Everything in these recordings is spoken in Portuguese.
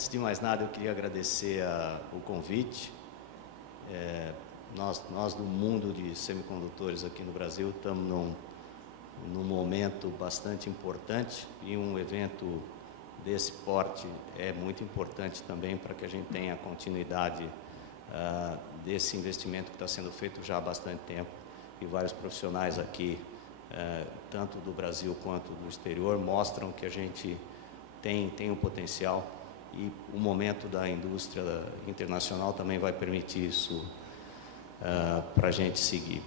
Antes de mais nada, eu queria agradecer o convite. Nós do mundo de semicondutores aqui no Brasil estamos num momento bastante importante e um evento desse porte é muito importante também para que a gente tenha continuidade desse investimento que está sendo feito já há bastante tempo, e vários profissionais aqui, tanto do Brasil quanto do exterior, mostram que a gente tem um potencial, e o momento da indústria internacional também vai permitir isso para a gente seguir.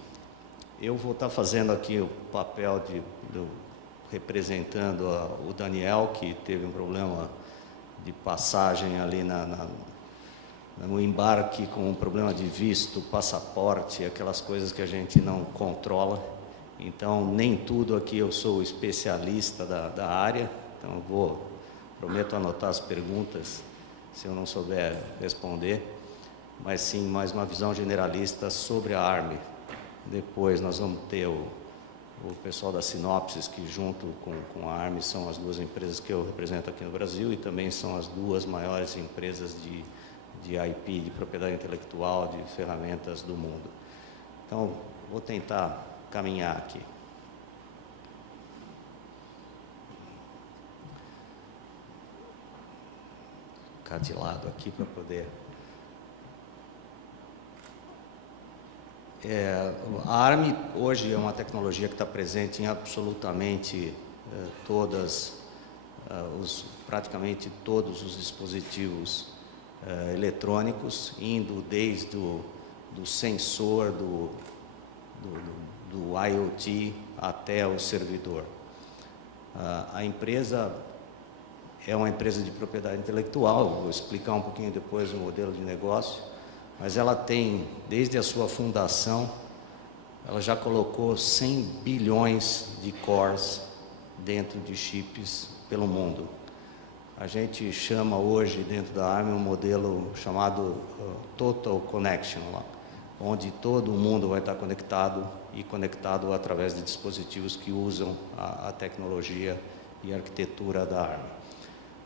Eu vou estar fazendo aqui o papel representando o Daniel, que teve um problema de passagem ali no embarque, com um problema de visto, passaporte, aquelas coisas que a gente não controla. Então, nem tudo aqui eu sou especialista da área, então prometo anotar as perguntas se eu não souber responder, mas sim mais uma visão generalista sobre a ARM. Depois nós vamos ter o pessoal da Synopsys, que junto com a ARM são as duas empresas que eu represento aqui no Brasil, e também são as duas maiores empresas de IP, de propriedade intelectual, de ferramentas do mundo. Então, vou tentar caminhar aqui. Ficar de lado aqui para poder... A ARM hoje é uma tecnologia que está presente em absolutamente praticamente todos os dispositivos eletrônicos, indo desde do sensor, do IoT até o servidor. A empresa é uma empresa de propriedade intelectual, vou explicar um pouquinho depois o modelo de negócio, mas ela tem, desde a sua fundação, ela já colocou 100 bilhões de cores dentro de chips pelo mundo. A gente chama hoje, dentro da ARM, um modelo chamado Total Connection, onde todo mundo vai estar conectado, e conectado através de dispositivos que usam a tecnologia e a arquitetura da ARM.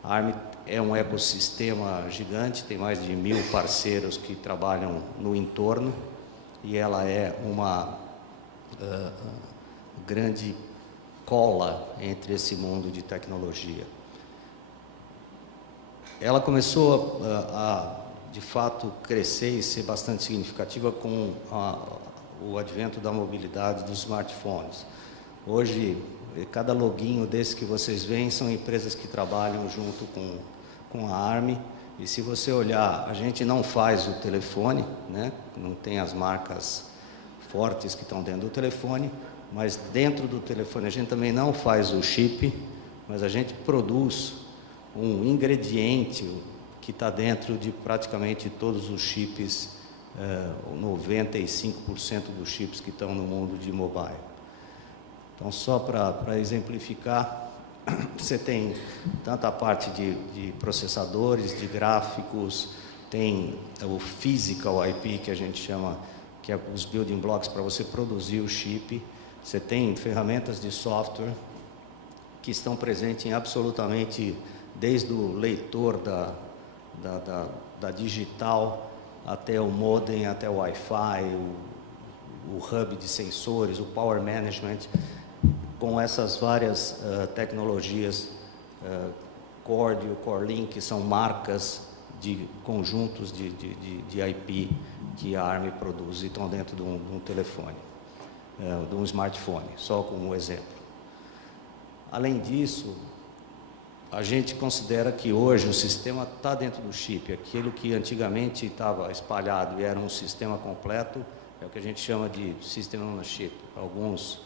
A ARM é um ecossistema gigante, tem mais de 1000 parceiros que trabalham no entorno, e ela é uma grande cola entre esse mundo de tecnologia. Ela começou de fato, crescer e ser bastante significativa com o advento da mobilidade dos smartphones. Hoje, cada loginho desse que vocês veem são empresas que trabalham junto com a ARM, e se você olhar, a gente não faz o telefone, né? Não tem as marcas fortes que estão dentro do telefone, mas dentro do telefone a gente também não faz o chip, mas a gente produz um ingrediente que está dentro de praticamente todos os chips, 95% dos chips que estão no mundo de mobile. Então, só para exemplificar, você tem tanto a parte de processadores, de gráficos, tem o physical IP, que a gente chama, que é os building blocks para você produzir o chip. Você tem ferramentas de software que estão presentes em absolutamente, desde o leitor da digital até o modem, até o Wi-Fi, o hub de sensores, o power management, com essas várias tecnologias, Cordio, CoreLink, que são marcas de conjuntos de IP que a ARM produz e estão dentro de um telefone, de um smartphone, só como exemplo. Além disso, a gente considera que hoje o sistema está dentro do chip. Aquilo que antigamente estava espalhado e era um sistema completo, é o que a gente chama de System on a Chip. Alguns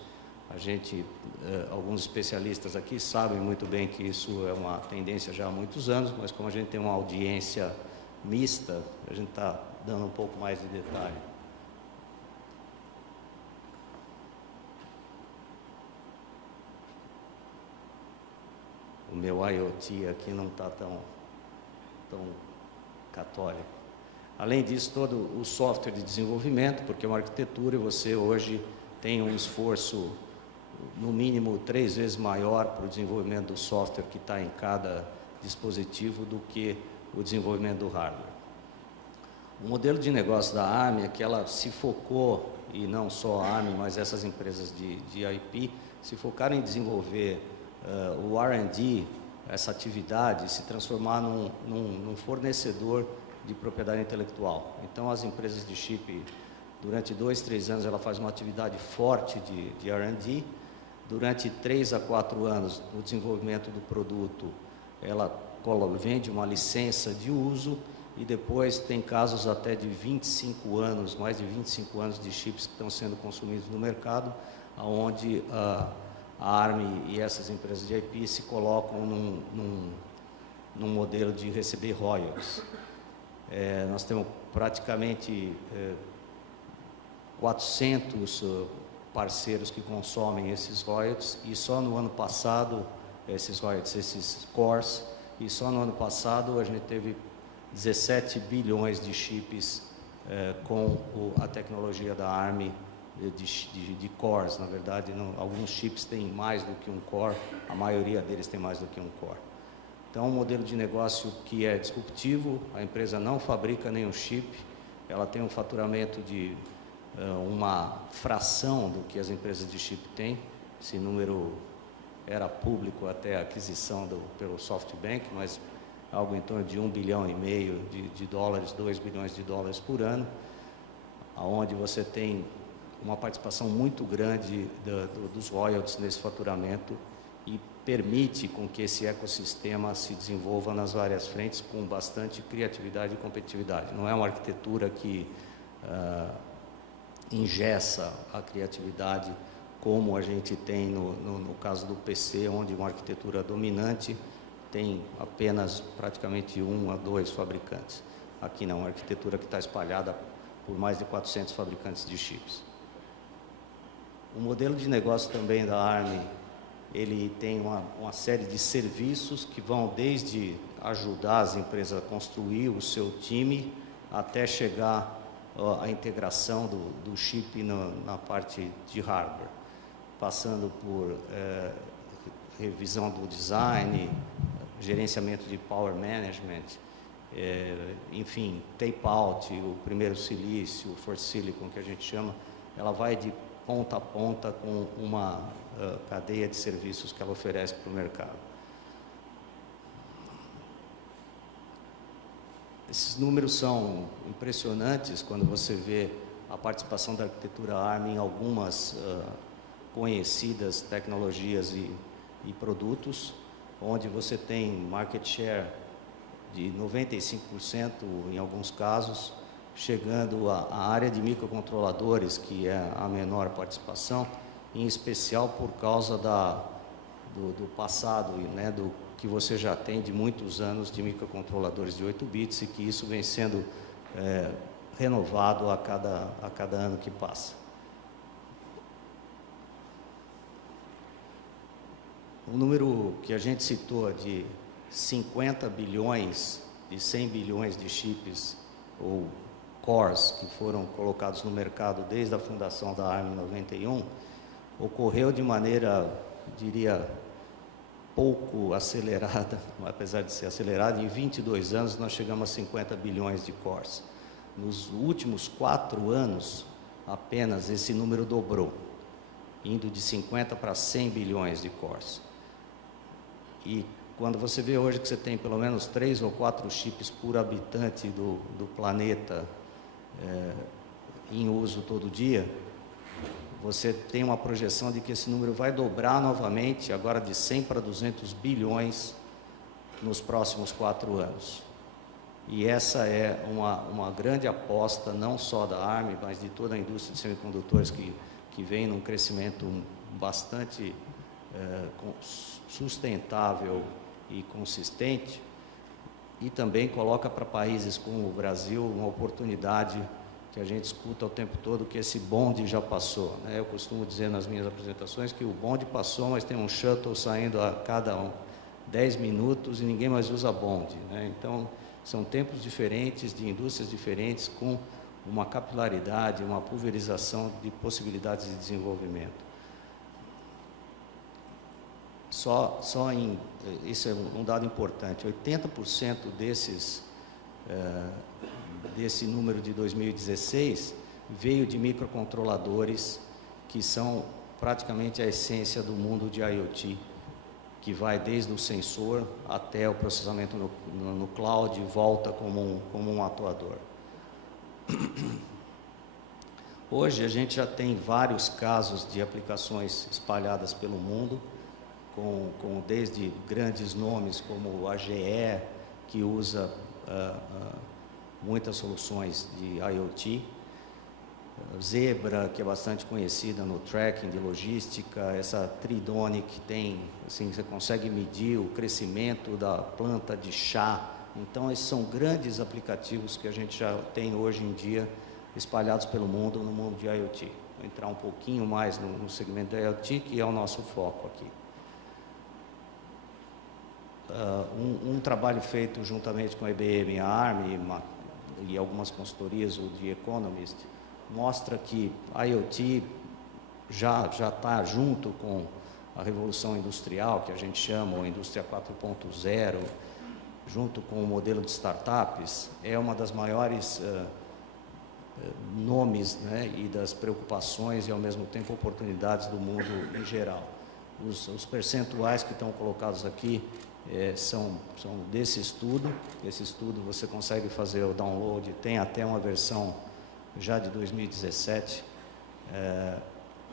especialistas aqui sabem muito bem que isso é uma tendência já há muitos anos, mas como a gente tem uma audiência mista, a gente está dando um pouco mais de detalhe. O meu IoT aqui não está tão católico. Além disso, todo o software de desenvolvimento, porque é uma arquitetura, e você hoje tem um esforço, no mínimo, 3 vezes maior para o desenvolvimento do software que está em cada dispositivo do que o desenvolvimento do hardware. O modelo de negócio da ARM é que ela se focou, e não só a ARM, mas essas empresas de IP, se focaram em desenvolver o R&D, essa atividade, se transformar num fornecedor de propriedade intelectual. Então, as empresas de chip, durante 2, 3 anos, ela faz uma atividade forte de R&D. Durante 3 a 4 anos, no desenvolvimento do produto, ela vende uma licença de uso, e depois tem casos até de 25 anos, mais de 25 anos de chips que estão sendo consumidos no mercado, onde a ARM e essas empresas de IP se colocam num modelo de receber royalties. Nós temos praticamente 400 parceiros que consomem esses royalties, e só no ano passado, esses royalties, esses cores, e só no ano passado a gente teve 17 bilhões de chips com a tecnologia da ARM de cores. Na verdade, alguns chips têm mais do que um core, a maioria deles tem mais do que um core. Então, um modelo de negócio que é disruptivo, a empresa não fabrica nenhum chip, ela tem um faturamento de uma fração do que as empresas de chip têm. Esse número era público até a aquisição pelo SoftBank, mas algo em torno de 1,5 bilhão de dólares, 2 bilhões de dólares por ano, onde você tem uma participação muito grande dos royalties nesse faturamento, e permite com que esse ecossistema se desenvolva nas várias frentes com bastante criatividade e competitividade. Não é uma arquitetura que engessa a criatividade, como a gente tem no caso do PC, onde uma arquitetura dominante tem apenas praticamente 1 a 2 fabricantes. Aqui não, uma arquitetura que está espalhada por mais de 400 fabricantes de chips. O modelo de negócio também da ARM, ele tem uma série de serviços que vão desde ajudar as empresas a construir o seu time, até chegar à integração do chip na parte de hardware, passando por revisão do design, gerenciamento de power management, enfim, tape-out, o primeiro silício, o first silicon que a gente chama. Ela vai de ponta a ponta com uma cadeia de serviços que ela oferece para o mercado. Esses números são impressionantes quando você vê a participação da arquitetura ARM em algumas conhecidas tecnologias e produtos, onde você tem market share de 95% em alguns casos, chegando à área de microcontroladores, que é a menor participação, em especial por causa do passado, né, do que você já tem de muitos anos de microcontroladores de 8 bits, e que isso vem sendo renovado a cada ano que passa. O número que a gente citou de 50 bilhões e 100 bilhões de chips ou cores que foram colocados no mercado desde a fundação da ARM em 91, ocorreu de maneira, diria, pouco acelerada, apesar de ser acelerada. Em 22 anos nós chegamos a 50 bilhões de cores. Nos últimos 4 anos, apenas esse número dobrou, indo de 50 para 100 bilhões de cores. E quando você vê hoje que você tem pelo menos 3 ou 4 chips por habitante do planeta em uso todo dia, você tem uma projeção de que esse número vai dobrar novamente, agora de 100 para 200 bilhões nos próximos 4 anos. E essa é uma grande aposta, não só da ARM, mas de toda a indústria de semicondutores, que vem num crescimento bastante sustentável e consistente, e também coloca para países como o Brasil uma oportunidade que a gente escuta o tempo todo, que esse bonde já passou, né? Eu costumo dizer nas minhas apresentações que o bonde passou, mas tem um shuttle saindo a cada 10 minutos e ninguém mais usa bonde, né? Então, são tempos diferentes, de indústrias diferentes, com uma capilaridade, uma pulverização de possibilidades de desenvolvimento. isso é um dado importante, 80% desse número de 2016 veio de microcontroladores, que são praticamente a essência do mundo de IoT, que vai desde o sensor até o processamento no cloud e volta como um atuador. Hoje a gente já tem vários casos de aplicações espalhadas pelo mundo, desde grandes nomes como a GE, que usa muitas soluções de IoT, Zebra, que é bastante conhecida no tracking de logística, essa Tridonic que tem, assim, você consegue medir o crescimento da planta de chá. Então, esses são grandes aplicativos que a gente já tem hoje em dia espalhados pelo mundo, no mundo de IoT. Vou entrar um pouquinho mais no segmento da IoT, que é o nosso foco aqui. Um trabalho feito juntamente com a IBM, a ARM e algumas consultorias, o The Economist, mostra que a IoT já está junto com a revolução industrial, que a gente chama, ou indústria 4.0, junto com o modelo de startups, é uma das maiores nomes, né, e das preocupações e, ao mesmo tempo, oportunidades do mundo em geral. Os percentuais que estão colocados aqui são desse estudo. Esse estudo você consegue fazer o download, tem até uma versão já de 2017,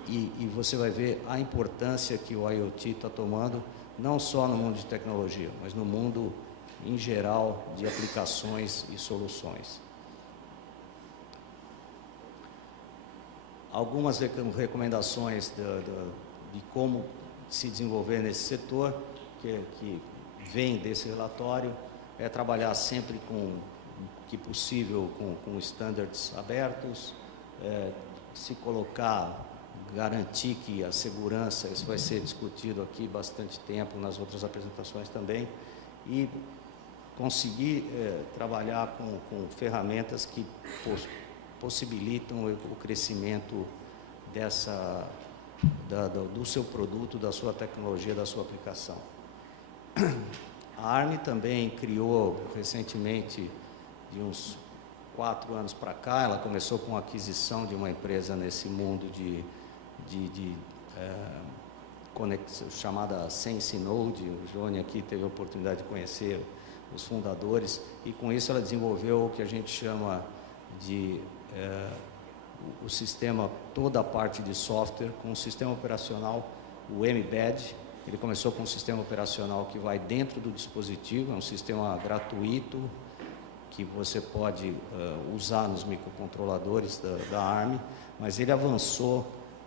e você vai ver a importância que o IoT está tomando, não só no mundo de tecnologia, mas no mundo em geral de aplicações e soluções. Algumas recomendações de como se desenvolver nesse setor, que vem desse relatório, é trabalhar sempre que possível com standards abertos, se colocar, garantir que a segurança, isso vai ser discutido aqui bastante tempo nas outras apresentações também, e conseguir trabalhar com ferramentas que possibilitam o crescimento do seu produto, da sua tecnologia, da sua aplicação. A ARM também criou recentemente, de uns 4 anos para cá, ela começou com a aquisição de uma empresa nesse mundo chamada SenseNode. O Johnny aqui teve a oportunidade de conhecer os fundadores, e com isso ela desenvolveu o que a gente chama de o sistema, toda a parte de software, com o sistema operacional, o Mbed. Ele começou com um sistema operacional que vai dentro do dispositivo, é um sistema gratuito, que você pode usar nos microcontroladores da ARM, mas ele avançou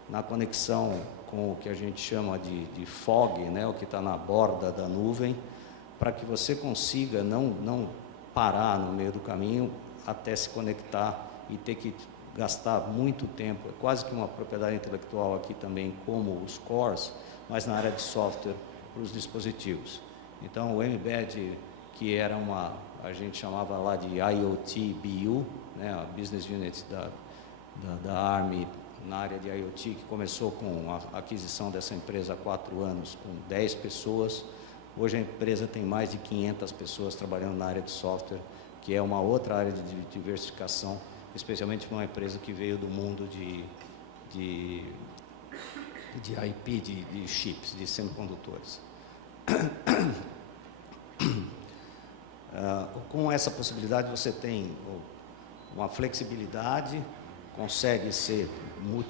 na conexão com o que a gente chama de fog, né, o que está na borda da nuvem, para que você consiga não parar no meio do caminho até se conectar e ter que gastar muito tempo. É quase que uma propriedade intelectual aqui também, como os cores, mas na área de software para os dispositivos. Então, o Mbed, que era a gente chamava lá de IoT BU, né, a Business Unit da ARM na área de IoT, que começou com a aquisição dessa empresa há 4 anos, com 10 pessoas. Hoje a empresa tem mais de 500 pessoas trabalhando na área de software, que é uma outra área de diversificação, especialmente uma empresa que veio do mundo de IP, de chips, de semicondutores. Com essa possibilidade você tem uma flexibilidade, consegue ser muito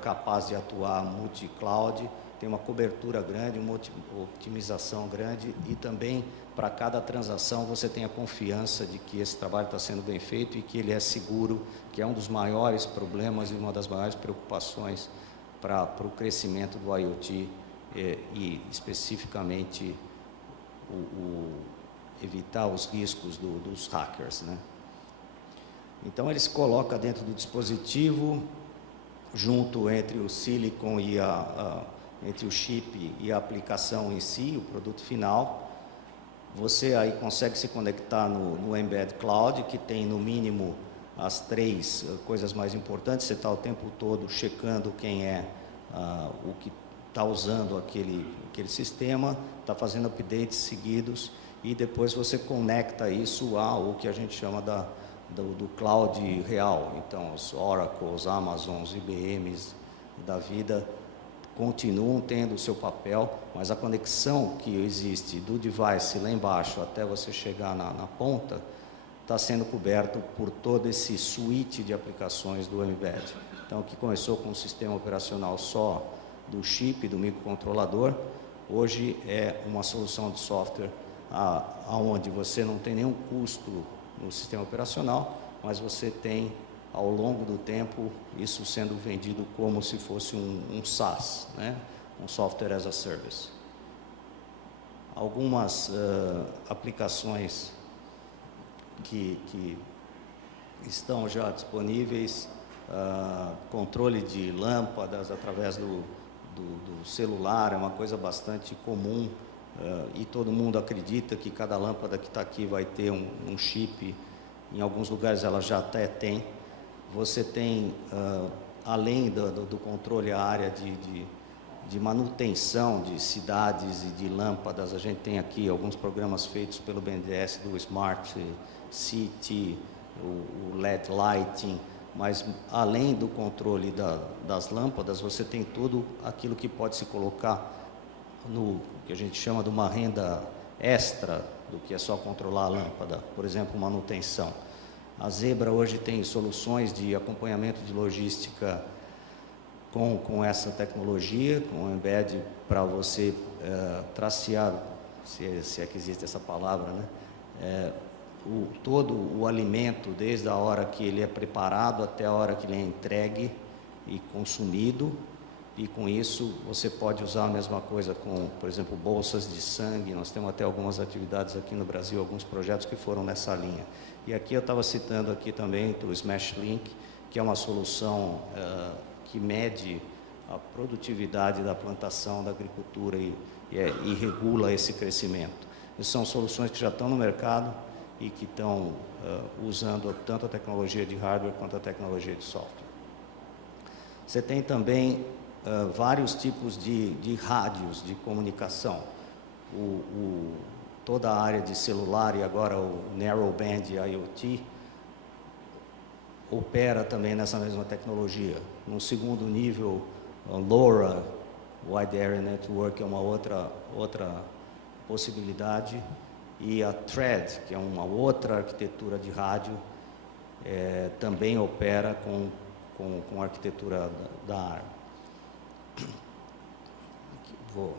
capaz de atuar multi-cloud, tem uma cobertura grande, uma otimização grande, e também para cada transação você tem a confiança de que esse trabalho está sendo bem feito e que ele é seguro, que é um dos maiores problemas e uma das maiores preocupações para o crescimento do IoT, e especificamente evitar os riscos dos hackers, né? Então ele se coloca dentro do dispositivo, junto entre o silicon e entre o chip e a aplicação em si, o produto final. Você aí consegue se conectar no Mbed Cloud, que tem no mínimo as 3 coisas mais importantes. Você está o tempo todo checando quem é está usando aquele sistema, está fazendo updates seguidos, e depois você conecta isso ao que a gente chama do cloud real. Então, os Oracles, Amazons, IBMs da vida continuam tendo o seu papel, mas a conexão que existe do device lá embaixo até você chegar na ponta está sendo coberto por todo esse suite de aplicações do Mbed. Então, que começou com um sistema operacional só do chip, do microcontrolador, hoje é uma solução de software onde você não tem nenhum custo no sistema operacional, mas você tem, ao longo do tempo, isso sendo vendido como se fosse um SaaS, né? Um Software as a Service. Algumas aplicações que estão já disponíveis, controle de lâmpadas através do celular, é uma coisa bastante comum, e todo mundo acredita que cada lâmpada que está aqui vai ter um chip. Em alguns lugares ela já até tem. Você tem, além do controle, a área de manutenção de cidades e de lâmpadas. A gente tem aqui alguns programas feitos pelo BNDES do Smart City, o LED Lighting, mas além do controle das lâmpadas, você tem tudo aquilo que pode se colocar no que a gente chama de uma renda extra do que é só controlar a lâmpada, por exemplo, manutenção. A Zebra hoje tem soluções de acompanhamento de logística com essa tecnologia, com o Mbed, para você tracear, se é que existe essa palavra, né? Todo o alimento, desde a hora que ele é preparado até a hora que ele é entregue e consumido, e com isso você pode usar a mesma coisa com, por exemplo, bolsas de sangue. Nós temos até algumas atividades aqui no Brasil, alguns projetos que foram nessa linha. E aqui eu estava citando aqui também o SmashLink, que é uma solução que mede a produtividade da plantação, da agricultura e regula esse crescimento. Essas são soluções que já estão no mercado e que estão usando tanto a tecnologia de hardware quanto a tecnologia de software. Você tem também vários tipos de rádios de comunicação. Toda a área de celular e agora o Narrowband IoT opera também nessa mesma tecnologia. No segundo nível, a LoRa, Wide Area Network, é uma outra possibilidade. E a Thread, que é uma outra arquitetura de rádio, também opera com a arquitetura da ARM. Vou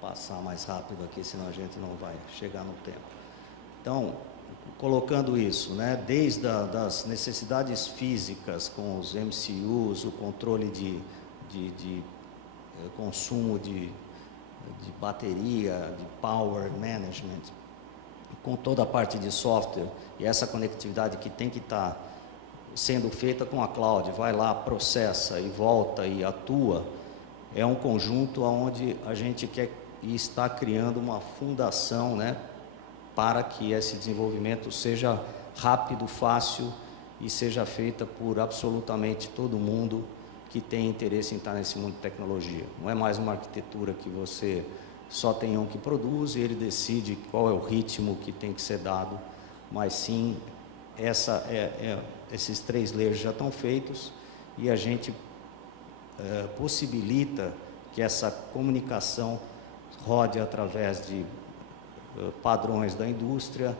passar mais rápido aqui, senão a gente não vai chegar no tempo. Então, colocando isso, né, desde das necessidades físicas com os MCUs, o controle de consumo de bateria, de power management, com toda a parte de software e essa conectividade que tem que estar sendo feita com a cloud, vai lá, processa e volta e atua, é um conjunto onde a gente quer e está criando uma fundação, né, para que esse desenvolvimento seja rápido, fácil e seja feita por absolutamente todo mundo que tem interesse em estar nesse mundo de tecnologia. Não é mais uma arquitetura que você só tem um que produz e ele decide qual é o ritmo que tem que ser dado, mas sim, esses 3 layers já estão feitos e a gente possibilita que essa comunicação rode através de padrões da indústria,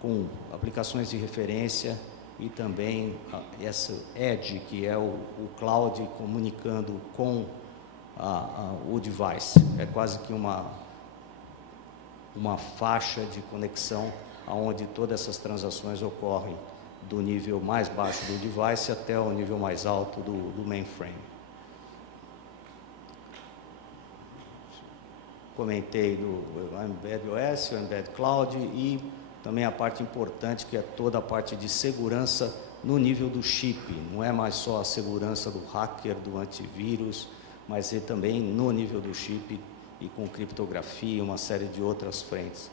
com aplicações de referência e também essa edge, que é o cloud comunicando com o device. É quase que uma faixa de conexão onde todas essas transações ocorrem do nível mais baixo do device até o nível mais alto do mainframe. Comentei do Mbed OS, o Mbed Cloud e também a parte importante que é toda a parte de segurança no nível do chip. Não é mais só a segurança do hacker, do antivírus, mas também no nível do chip e com criptografia e uma série de outras frentes.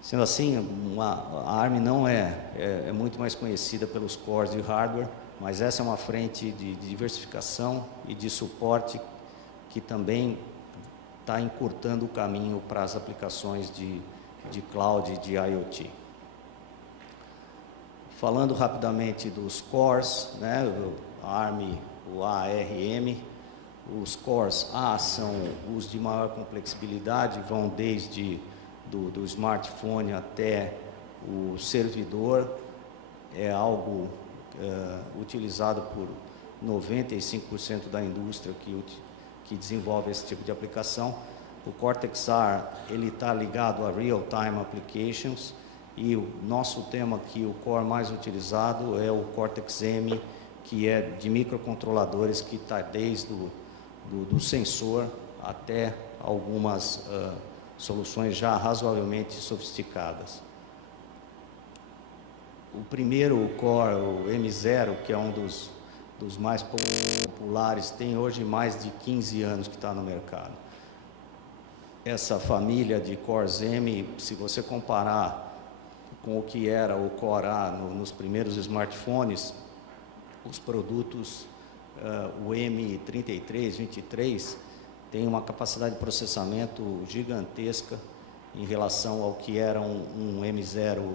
Sendo assim, a ARM não é muito mais conhecida pelos cores de hardware, mas essa é uma frente de diversificação e de suporte que também está encurtando o caminho para as aplicações de cloud e de IoT. Falando rapidamente dos cores, né, o ARM, o ARM, os cores A são os de maior complexibilidade, vão desde do smartphone até o servidor, é algo utilizado por 95% da indústria que desenvolve esse tipo de aplicação. O Cortex-R, ele está ligado a Real-Time Applications, e o nosso tema aqui, o core mais utilizado, é o Cortex-M, que é de microcontroladores, que está desde do sensor até algumas soluções já razoavelmente sofisticadas. O primeiro core, o M0, que é um dos mais populares, tem hoje mais de 15 anos que está no mercado. Essa família de cores M, se você comparar com o que era o Core A nos primeiros smartphones, os produtos, o M33, 23, tem uma capacidade de processamento gigantesca em relação ao que era um M0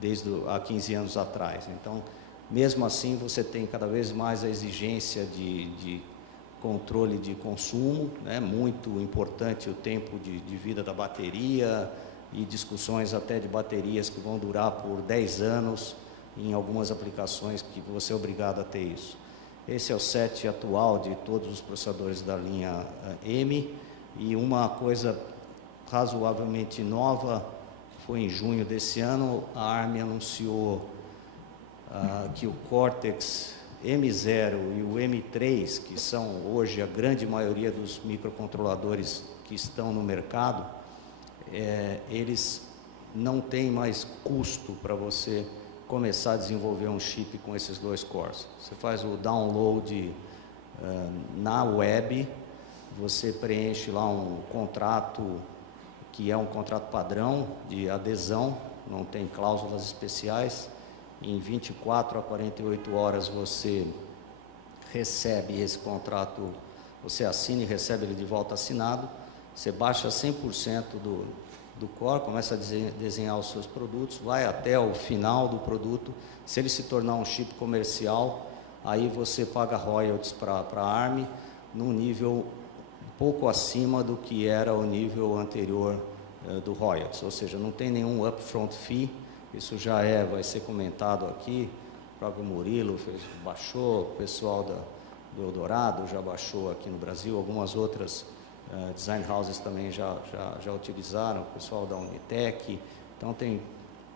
desde há 15 anos atrás. Então, mesmo assim, você tem cada vez mais a exigência de controle de consumo, né? Muito importante o tempo de vida da bateria, e discussões até de baterias que vão durar por 10 anos em algumas aplicações que você é obrigado a ter isso. Esse é o set atual de todos os processadores da linha M, e uma coisa razoavelmente nova foi em junho desse ano, a ARM anunciou que o Cortex M0 e o M3, que são hoje a grande maioria dos microcontroladores que estão no mercado, eles não têm mais custo para você começar a desenvolver um chip com esses dois cores. Você faz o download na web, você preenche lá um contrato que é um contrato padrão de adesão, não tem cláusulas especiais. Em 24 a 48 horas você recebe esse contrato, você assina e recebe ele de volta assinado. Você baixa 100% do core, começa a desenhar os seus produtos, vai até o final do produto. Se ele se tornar um chip comercial, aí você paga royalties para a ARM num nível um pouco acima do que era o nível anterior do royalties, ou seja, não tem nenhum upfront fee. Isso já vai ser comentado aqui. O próprio Murilo baixou, o pessoal do Eldorado já baixou aqui no Brasil, algumas outras design houses também já utilizaram, o pessoal da Unitec. Então tem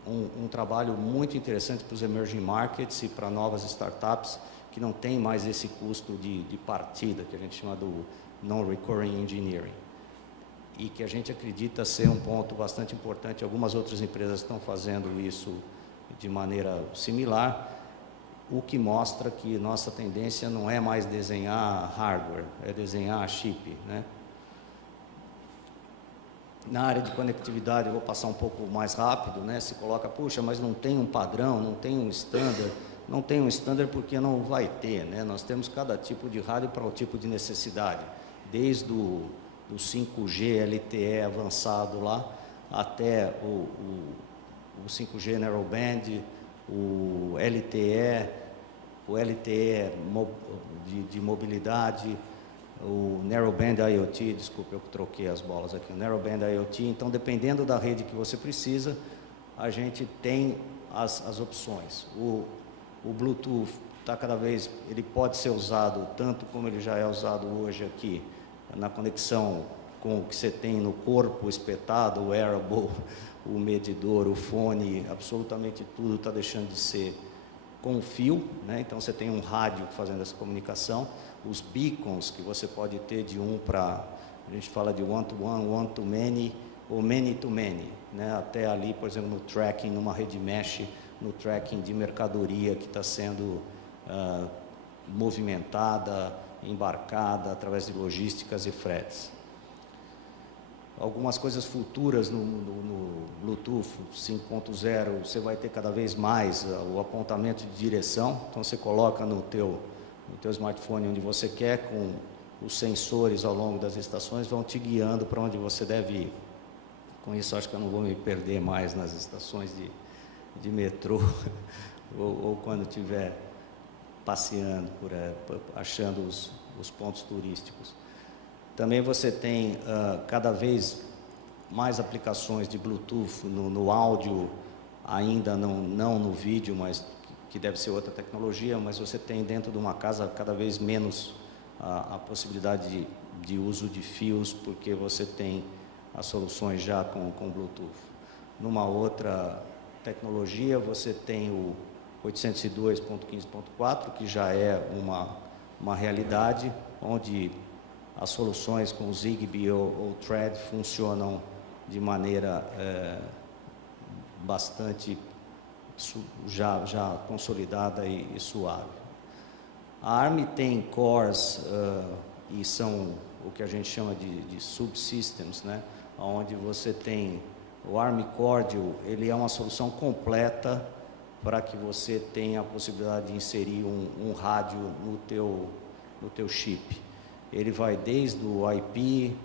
um trabalho muito interessante para os emerging markets e para novas startups que não tem mais esse custo de partida, que a gente chama do non-recurring engineering, e que a gente acredita ser um ponto bastante importante. Algumas outras empresas estão fazendo isso de maneira similar, o que mostra que nossa tendência não é mais desenhar hardware, é desenhar chip, né? Na área de conectividade, eu vou passar um pouco mais rápido, né? Se coloca, puxa, mas não tem um padrão, não tem um standard. Não tem um standard porque não vai ter, né? Nós temos cada tipo de rádio para o tipo de necessidade, desde o 5G LTE avançado lá, até o 5G Narrowband, o LTE de mobilidade, o Narrowband IoT, desculpe, eu troquei as bolas aqui, o Narrowband IoT. Então, dependendo da rede que você precisa, a gente tem as opções. O Bluetooth está cada vez, ele pode ser usado tanto como ele já é usado hoje aqui, na conexão com o que você tem no corpo espetado, o wearable, o medidor, o fone, absolutamente tudo está deixando de ser com fio, né? Então você tem um rádio fazendo essa comunicação. Os beacons que você pode ter de a gente fala de one-to-one, one-to-many ou many-to-many, né? Até ali, por exemplo, no tracking, numa rede mesh, no tracking de mercadoria que está sendo movimentada, embarcada através de logísticas e fretes. Algumas coisas futuras no Bluetooth 5.0, você vai ter cada vez mais o apontamento de direção. Então você coloca no teu smartphone onde você quer, com os sensores ao longo das estações vão te guiando para onde você deve ir. Com isso, acho que eu não vou me perder mais nas estações de metrô ou quando estiver passeando, achando os pontos turísticos. Também você tem cada vez mais aplicações de Bluetooth no áudio, ainda não no vídeo, mas que deve ser outra tecnologia, mas você tem dentro de uma casa cada vez menos a possibilidade de uso de fios, porque você tem as soluções já com Bluetooth. Numa outra tecnologia, você tem o 802.15.4, que já é uma realidade, onde as soluções com Zigbee ou Thread funcionam de maneira bastante já consolidada e suave. A ARM tem cores e são o que a gente chama de subsystems, né? Onde você tem o ARM Cordial, ele é uma solução completa para que você tenha a possibilidade de inserir um rádio no teu chip. Ele vai desde o IP,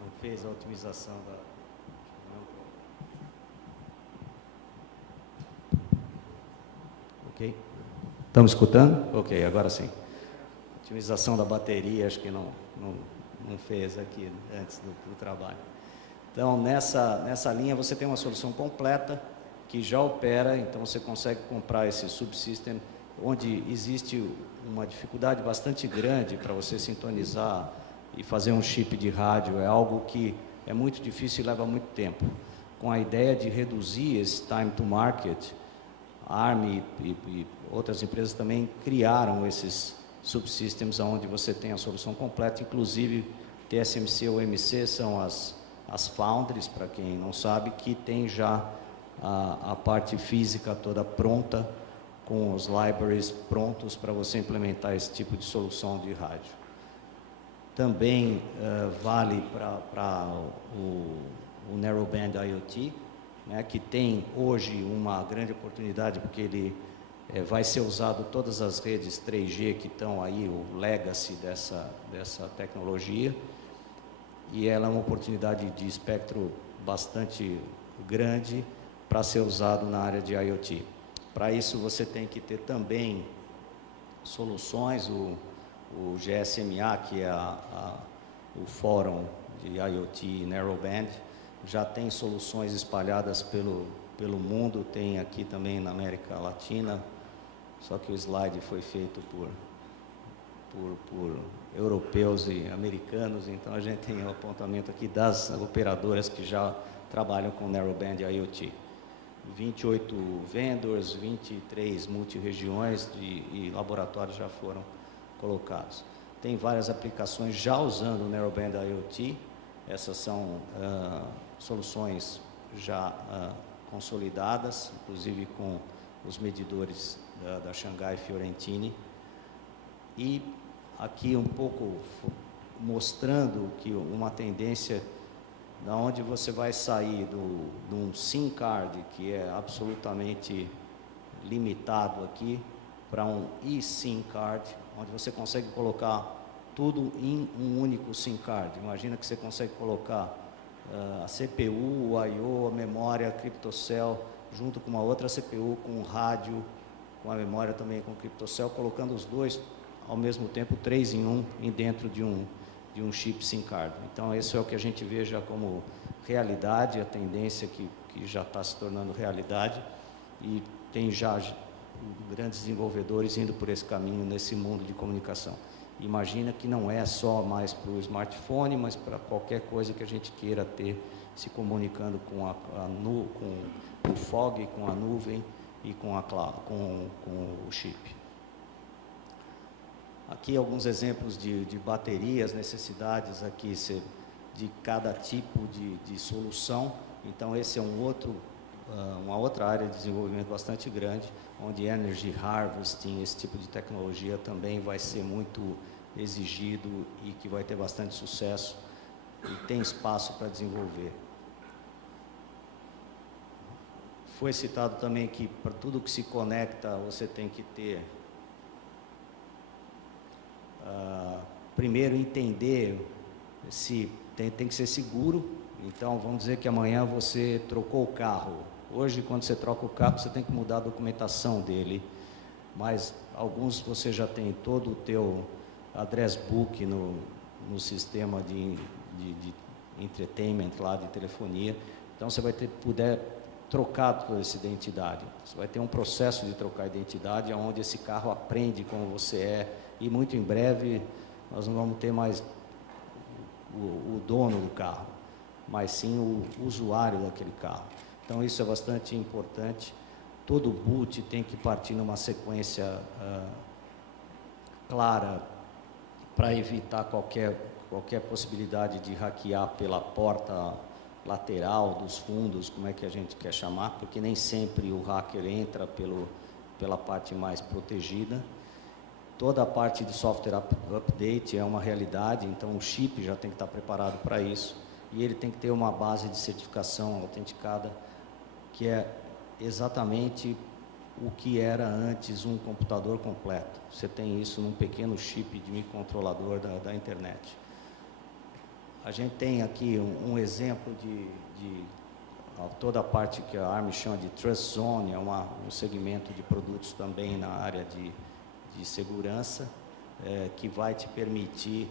não fez a otimização da... Ok? Estamos escutando? Ok, agora sim. Otimização da bateria, acho que não fez aqui antes do trabalho. Então, nessa linha você tem uma solução completa que já opera, então você consegue comprar esse subsystem, onde existe uma dificuldade bastante grande para você sintonizar e fazer um chip de rádio. É algo que é muito difícil e leva muito tempo. Com a ideia de reduzir esse time to market, a ARM e outras empresas também criaram esses subsystems onde você tem a solução completa, inclusive TSMC ou MC são as foundries, para quem não sabe, que tem já a parte física toda pronta, com os libraries prontos para você implementar esse tipo de solução de rádio. Também vale para o Narrowband IoT, né, que tem hoje uma grande oportunidade, porque ele vai ser usado todas as redes 3G que estão aí, o legacy dessa tecnologia, e ela é uma oportunidade de espectro bastante grande para ser usado na área de IoT. Para isso você tem que ter também soluções, o GSMA, que é o Fórum de IoT Narrowband, já tem soluções espalhadas pelo mundo, tem aqui também na América Latina, só que o slide foi feito por europeus e americanos, então a gente tem o apontamento aqui das operadoras que já trabalham com Narrowband IoT. 28 vendors, 23 multi-regiões e laboratórios já foram colocados. Tem várias aplicações já usando o Narrowband IoT, essas são soluções já consolidadas, inclusive com os medidores da Xangai Fiorentini. E aqui um pouco mostrando que uma tendência da onde você vai sair de um SIM card, que é absolutamente limitado aqui, para um eSIM card, onde você consegue colocar tudo em um único SIM card. Imagina que você consegue colocar a CPU, o I/O, a memória, a CryptoCell, junto com uma outra CPU, com um rádio, com a memória também com CryptoCell, colocando os dois ao mesmo tempo, 3 em 1, dentro de um chip SIM card. Então, isso é o que a gente vê já como realidade, a tendência que já está se tornando realidade, e tem já grandes desenvolvedores indo por esse caminho nesse mundo de comunicação. Imagina que não é só mais para o smartphone, mas para qualquer coisa que a gente queira ter, se comunicando com o fog, com a nuvem, e com o chip. Aqui alguns exemplos de baterias, necessidades aqui de cada tipo de solução. Então esse é uma outra área de desenvolvimento bastante grande, onde Energy Harvesting, esse tipo de tecnologia também vai ser muito exigido e que vai ter bastante sucesso e tem espaço para desenvolver. Foi citado também que para tudo que se conecta você tem que ter primeiro entender se tem que ser seguro. Então vamos dizer que amanhã você trocou o carro. Hoje, quando você troca o carro, você tem que mudar a documentação dele, mas alguns você já tem todo o teu address book no sistema de entertainment lá, de telefonia. Então você vai poder trocar toda essa identidade. Você vai ter um processo de trocar a identidade, onde esse carro aprende como você é, e muito em breve nós não vamos ter mais o dono do carro, mas sim o usuário daquele carro. Então isso é bastante importante. Todo boot tem que partir numa sequência clara para evitar qualquer possibilidade de hackear pela porta lateral dos fundos, como é que a gente quer chamar, porque nem sempre o hacker entra pela parte mais protegida. Toda a parte de software update é uma realidade, então o chip já tem que estar preparado para isso. E ele tem que ter uma base de certificação autenticada, que é exatamente o que era antes um computador completo. Você tem isso num pequeno chip de microcontrolador da internet. A gente tem aqui um exemplo de toda a parte que a ARM chama de Trust Zone, é um segmento de produtos também na área de segurança, que vai te permitir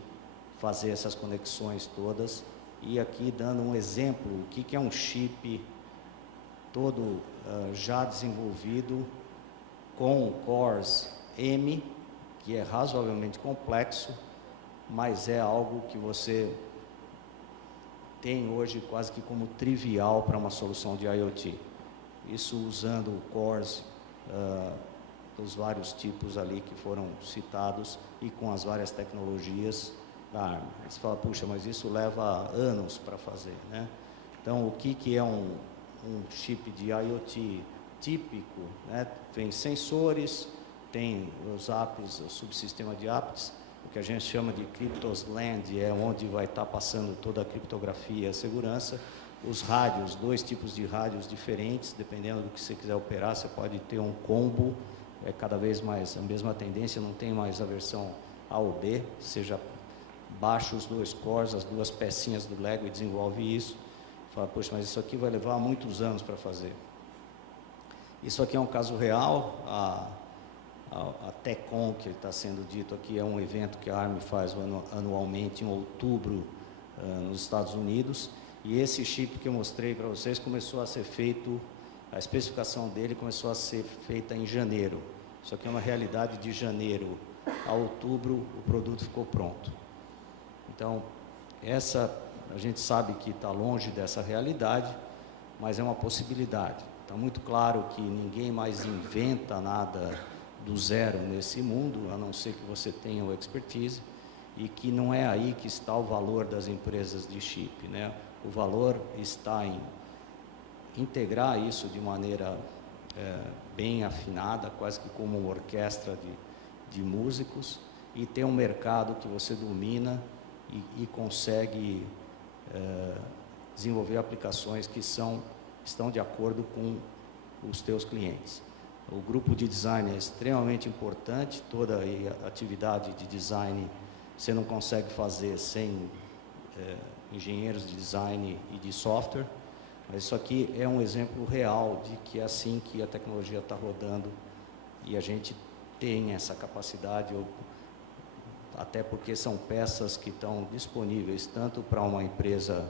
fazer essas conexões todas. E aqui dando um exemplo, o que é um chip todo já desenvolvido com cores M, que é razoavelmente complexo, mas é algo que você tem hoje quase que como trivial para uma solução de IoT. Isso usando cores dos vários tipos ali que foram citados e com as várias tecnologias da ARM. Aí você fala, puxa, mas isso leva anos para fazer, né? Então, o que é um chip de IoT típico, né? Tem sensores, tem os apps, o subsistema de apps, o que a gente chama de CryptoSLAND, é onde vai estar passando toda a criptografia e a segurança. Os rádios, 2 tipos de rádios diferentes, dependendo do que você quiser operar, você pode ter um combo, cada vez mais a mesma tendência, não tem mais a versão A ou B, seja baixa os 2 cores, as 2 pecinhas do Lego e desenvolve isso. Fala, poxa, mas isso aqui vai levar muitos anos para fazer. Isso aqui é um caso real. A TechCon, que está sendo dito aqui, é um evento que a ARM faz anualmente em outubro nos Estados Unidos. E esse chip que eu mostrei para vocês começou a ser feito, a especificação dele começou a ser feita em janeiro. Isso aqui é uma realidade de janeiro a outubro, o produto ficou pronto. Então, a gente sabe que está longe dessa realidade, mas é uma possibilidade. Está muito claro que ninguém mais inventa nada do zero nesse mundo, a não ser que você tenha o expertise, e que não é aí que está o valor das empresas de chip, né? O valor está em integrar isso de maneira bem afinada, quase que como uma orquestra de músicos, e ter um mercado que você domina e consegue desenvolver aplicações que estão de acordo com os teus clientes. O grupo de design é extremamente importante, toda a atividade de design você não consegue fazer sem engenheiros de design e de software, mas isso aqui é um exemplo real de que é assim que a tecnologia está rodando e a gente tem essa capacidade, até porque são peças que estão disponíveis tanto para uma empresa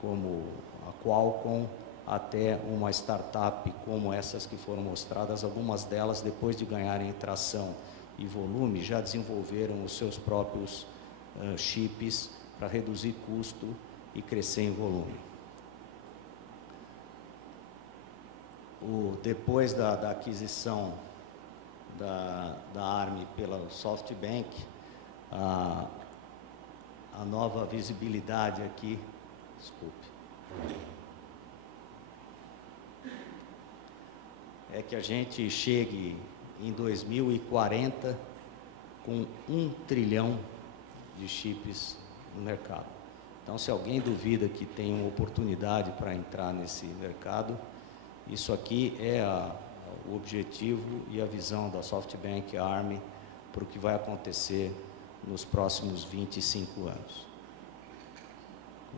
como a Qualcomm, até uma startup como essas que foram mostradas. Algumas delas, depois de ganharem tração e volume, já desenvolveram os seus próprios chips para reduzir custo e crescer em volume. depois da aquisição da ARM pela SoftBank, a nova visibilidade aqui, desculpe, é que a gente chegue em 2040 com 1 trilhão de chips no mercado. Então, se alguém duvida que tem uma oportunidade para entrar nesse mercado, isso aqui é o objetivo e a visão da SoftBank ARM para o que vai acontecer nos próximos 25 anos.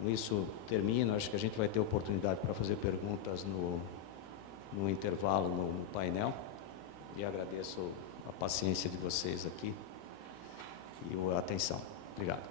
Com isso, termino. Acho que a gente vai ter oportunidade para fazer perguntas no intervalo, no painel. E agradeço a paciência de vocês aqui e a atenção. Obrigado.